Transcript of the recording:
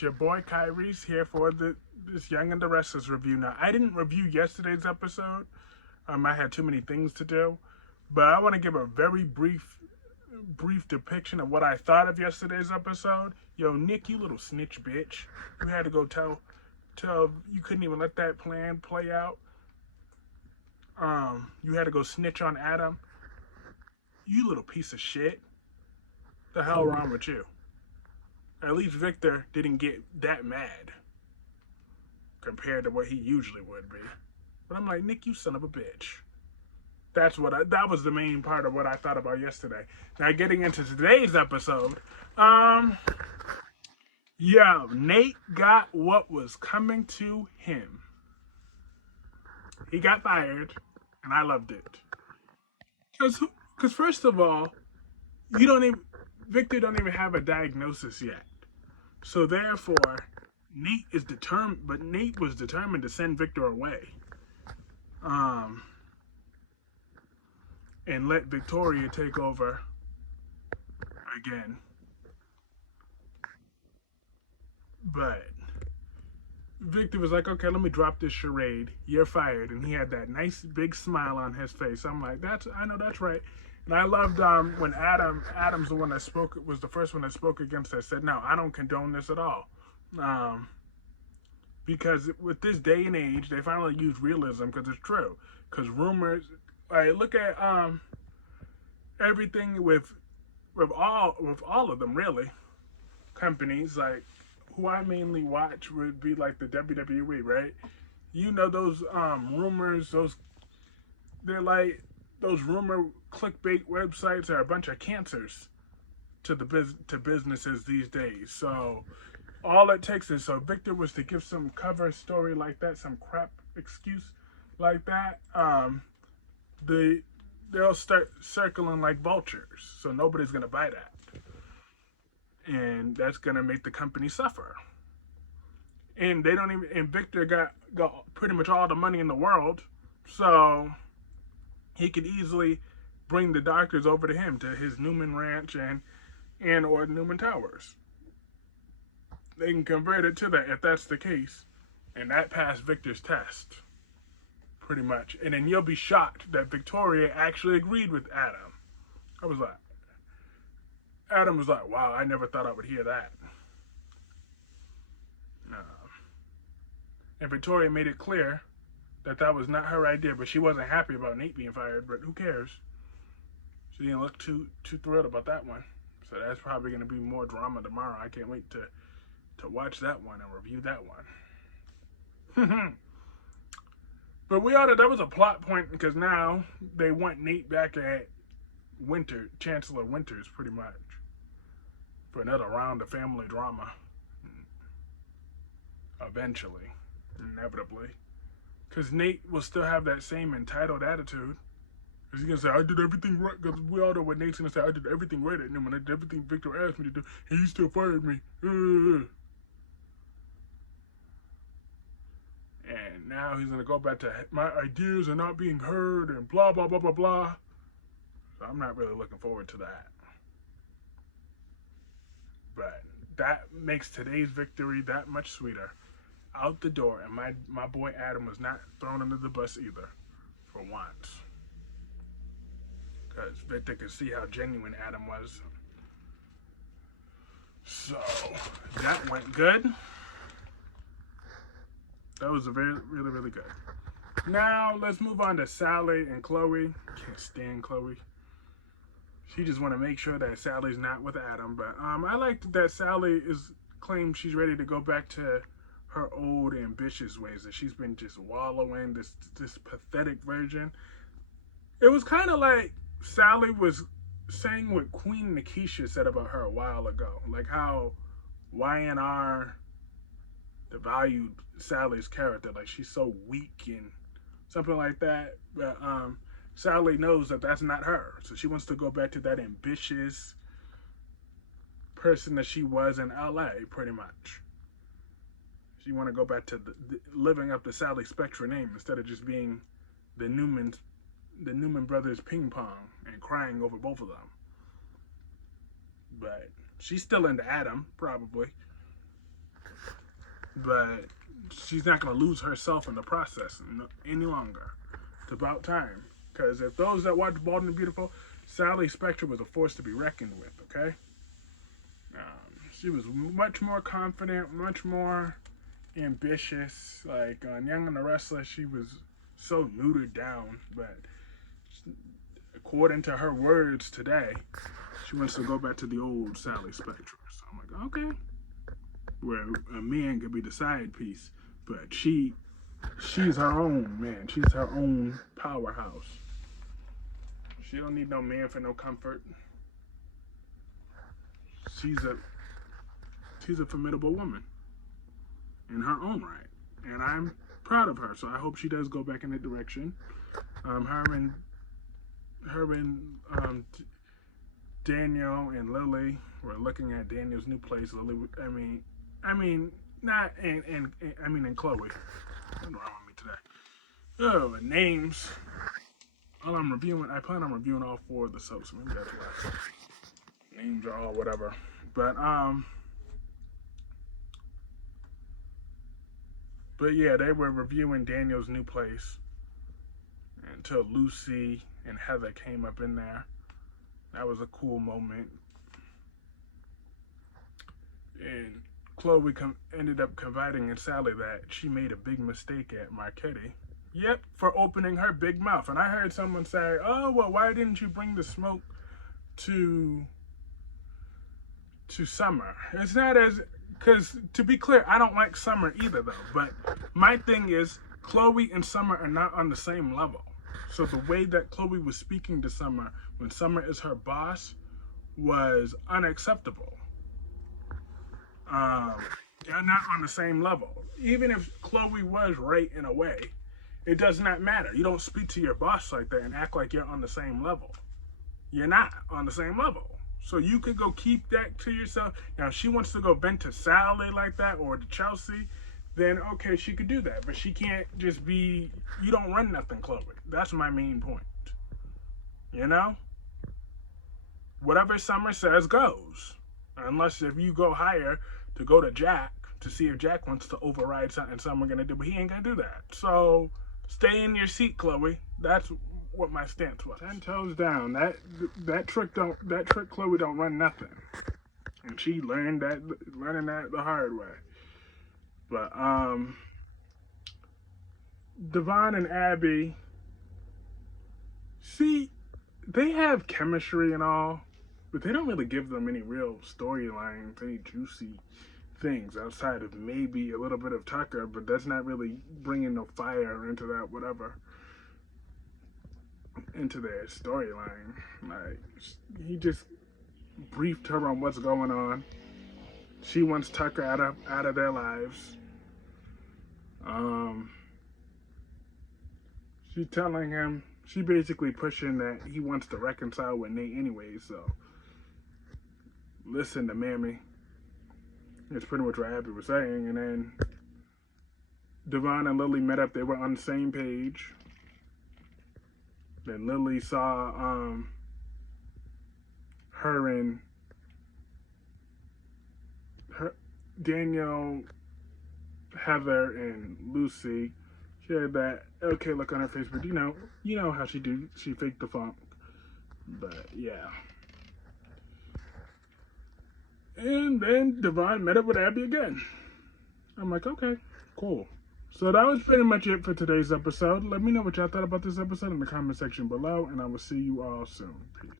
It's your boy Kyrie's here for this Young and the Restless review. Now, I didn't review yesterday's episode. I had too many things to do, but I want to give a very brief depiction of what I thought of yesterday's episode. Yo, Nick, you little snitch bitch! You had to go tell you couldn't even let that plan play out. You had to go snitch on Adam. You little piece of shit! The hell wrong with you? At least Victor didn't get that mad compared to what he usually would be. But I'm like, Nick, you son of a bitch. That was the main part of what I thought about yesterday. Now getting into today's episode, Nate got what was coming to him. He got fired, and I loved it. Cause first of all, Victor don't even have a diagnosis yet. So therefore, Nate was determined to send Victor away. And let Victoria take over again. But Victor was like, okay, let me drop this charade. You're fired. And he had that nice big smile on his face. I'm like, I know that's right. And I loved when Adam's the one that was the first one that spoke against it, said, no, I don't condone this at all. Because with this day and age, they finally use realism because it's true. Because rumors, look at everything with all of them, really. Companies, like, who I mainly watch would be like the WWE, right? You know, those rumors, they're like, those rumor clickbait websites are a bunch of cancers to businesses these days. So all it takes is, so Victor was to give some cover story like that, some crap excuse like that, they'll start circling like vultures. So nobody's gonna buy that, and that's gonna make the company suffer. And they don't even. And Victor got pretty much all the money in the world, so he could easily bring the doctors over to him, to his Newman Ranch or Newman Towers. They can convert it to that if that's the case, and that passed Victor's test, pretty much. And then you'll be shocked that Victoria actually agreed with Adam. Adam was like, wow, I never thought I would hear that. And Victoria made it clear that was not her idea, but she wasn't happy about Nate being fired, but who cares? She didn't look too thrilled about that one. So that's probably going to be more drama tomorrow. I can't wait to watch that one and review that one. But that was a plot point, because now they want Nate back at Chancellor Winters, pretty much, for another round of family drama. Eventually, inevitably. Because Nate will still have that same entitled attitude. He's going to say, I did everything right. Because we all know what Nate's going to say, I did everything right at him. And I did everything Victor asked me to do. And he still fired me. And now he's going to go back to, my ideas are not being heard and blah, blah, blah, blah, blah. So I'm not really looking forward to that. But that makes today's victory that much sweeter. Out the door, and my boy Adam was not thrown under the bus either, for once. Because Victor could see how genuine Adam was. So, that went good. That was really, really good. Now, let's move on to Sally and Chloe. Can't stand Chloe. She just want to make sure that Sally's not with Adam. But I like that Sally claims she's ready to go back to her old ambitious ways, that she's been just wallowing, this pathetic version. It was kind of like Sally was saying what Queen Nikisha said about her a while ago, like how YNR devalued Sally's character, like she's so weak and something like that. But Sally knows that that's not her, so she wants to go back to that ambitious person that she was in LA, pretty much. She want to go back to living up the Sally Spectra name instead of just being the Newman brothers ping pong and crying over both of them. But she's still into Adam, probably. but she's not going to lose herself in the process any longer. It's about time. Because if those that watch Bald and Beautiful, Sally Spectre was a force to be reckoned with, okay? She was much more confident, much more ambitious. Like on Young and the Restless, she was so neutered down, but according to her words today, she wants to go back to the old Sally Spectre. So I'm like, okay, where a man could be the side piece, but she's her own man. She's her own powerhouse. She don't need no man for no comfort. She's a formidable woman in her own right, and I'm proud of her. So I hope she does go back in that direction. Her and Daniel and Lily were looking at Daniel's new place. Lily, I mean, not and Chloe. What's wrong with me today? Oh, names. All I'm reviewing. I plan on reviewing all 4 of the soaps. Maybe that's why names are all whatever. But yeah, they were reviewing Daniel's new place until Lucy and Heather came up in there. That was a cool moment. And Chloe ended up confiding in Sally that she made a big mistake at Marchetti. Yep, for opening her big mouth. And I heard someone say, oh, well, why didn't you bring the smoke to Summer? It's not as... Because, to be clear, I don't like Summer either, though. But my thing is, Chloe and Summer are not on the same level. So the way that Chloe was speaking to Summer when Summer is her boss was unacceptable. They're not on the same level. Even if Chloe was right in a way, it does not matter. You don't speak to your boss like that and act like you're on the same level. You're not on the same level. So you could go keep that to yourself. Now, if she wants to go vent to Sally like that or to Chelsea, then okay, she could do that. But she can't just be, you don't run nothing, Chloe. That's my main point. You know? Whatever Summer says goes. Unless if you go higher to go to Jack to see if Jack wants to override something Summer gonna do, but he ain't gonna do that. So stay in your seat, Chloe. That's what my stance was. 10 toes down. That trick Chloe don't run nothing. And she learning that the hard way. But Devon and Abby, see, they have chemistry and all, but they don't really give them any real storylines, any juicy things outside of maybe a little bit of Tucker, but that's not really bringing no fire into that whatever, into their storyline. Like, he just briefed her on what's going on. She wants Tucker out of their lives. She's telling him, she basically pushing that he wants to reconcile with Nate anyway, so listen to Mammy. It's pretty much what Abby was saying. And then Devon and Lily met up. They were on the same page. Then Lily saw Daniel, Heather, and Lucy. She had that okay look on her face, but you know how she do. She faked the funk. But yeah. And then Devon met up with Abby again. I'm like, okay, cool. So that was pretty much it for today's episode. Let me know what y'all thought about this episode in the comment section below, and I will see you all soon. Peace.